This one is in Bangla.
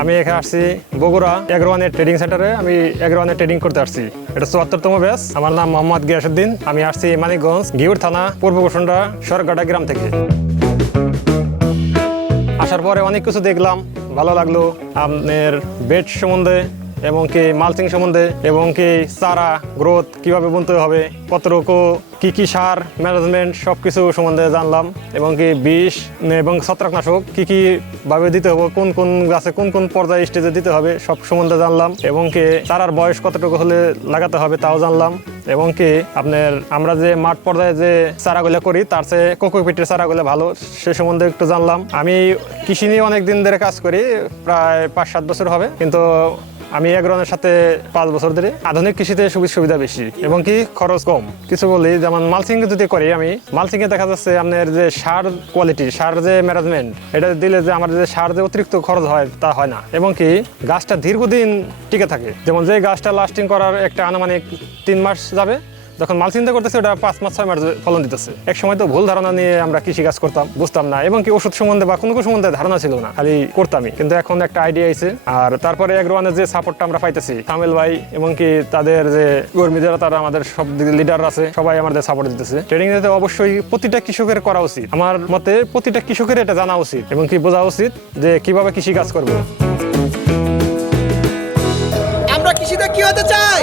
আমি এখানে আসছি বগুড়া এগ্রোয়ানের ট্রেডিং সেন্টারে। আমি এগ্রোয়ানের ট্রেডিং করতে আসছি। এটা ৭৪তম ব্যাচ। আমার নাম মোহাম্মদ গিয়াসউদ্দিন। আমি আসছি মানিকগঞ্জ ঘিউর থানা পূর্ব কুসুন্ডা সরকাটা গ্রাম থেকে। আসার পরে অনেক কিছু দেখলাম, ভালো লাগলো। আপনার বেড সম্বন্ধে এবং কি মালচিং সম্বন্ধে এবং কি চারা গ্রোথ কিভাবে বুনতে হবে, কতটুকু কি সার ম্যানেজমেন্ট সবকিছু সম্বন্ধে জানলাম এবং কি বিষ এবং ছত্রাকনাশক কি ভাবে দিতে হবে, কোন কোন গাছে কোন কোন পর্যায়ে স্টেজে দিতে হবে সব সম্বন্ধে জানলাম এবং কি চারার বয়স কতটুকু হলে লাগাতে হবে তাও জানলাম এবং কি আপনার আমরা যে মাঠ পর্যায়ে যে চারাগুলো করি তার চেয়ে কোকোপিটের চারাগুলো ভালো সে সম্বন্ধে একটু জানলাম। আমি কৃষি নিয়ে অনেক দিন ধরে কাজ করি, প্রায় ৫-৭ বছর হবে, কিন্তু আমি এগ্রোয়ানের সাথে ৫ বছর ধরে। আধুনিক কৃষিতে সুবিধা বেশি এবং কি খরচ কম। কিছু বলি, যেমন মালচিং যদি করি, আমি মালচিং এ দেখা যাচ্ছে আপনার যে সার কোয়ালিটি, সার যে ম্যানেজমেন্ট, এটা দিলে যে আমার যে সার যে অতিরিক্ত খরচ হয় তা হয় না এবং কি গাছটা দীর্ঘদিন টিকে থাকে। যেমন যে গাছটা লাস্টিং করার একটা আনুমানিক ৩ মাস যাবে, যখন মাল চিন্তা করতেছে ওটা 5 মাস 6 মাস ফলন দিতেছে। এক সময় তো ভুল ধারণা নিয়ে আমরা কৃষি কাজ করতাম, বুঝতাম না এবং কি ওষুধ সম্বন্ধে বা কোনো সম্বন্ধে ধারণা ছিল না, খালি করতামই। কিন্তু এখন একটা আইডিয়া আছে। আর তারপরে এগ্রোয়ানের যে সাপোর্টটা আমরা পাইতেছি, সামিল ভাই এবং কি তাদের যে কর্মীরা, তারা আমাদের সব লিডার আছে, সবাই আমাদের সাপোর্ট দিতেছে। ট্রেনিং দিতে অবশ্যই প্রতিটা কৃষকের করা উচিত। আমার মতে প্রতিটা কৃষকের এটা জানা উচিত এবং কি বোঝা উচিত যে কিভাবে কৃষি কাজ করবো। আমরা কৃষিতে কি হতে চাই?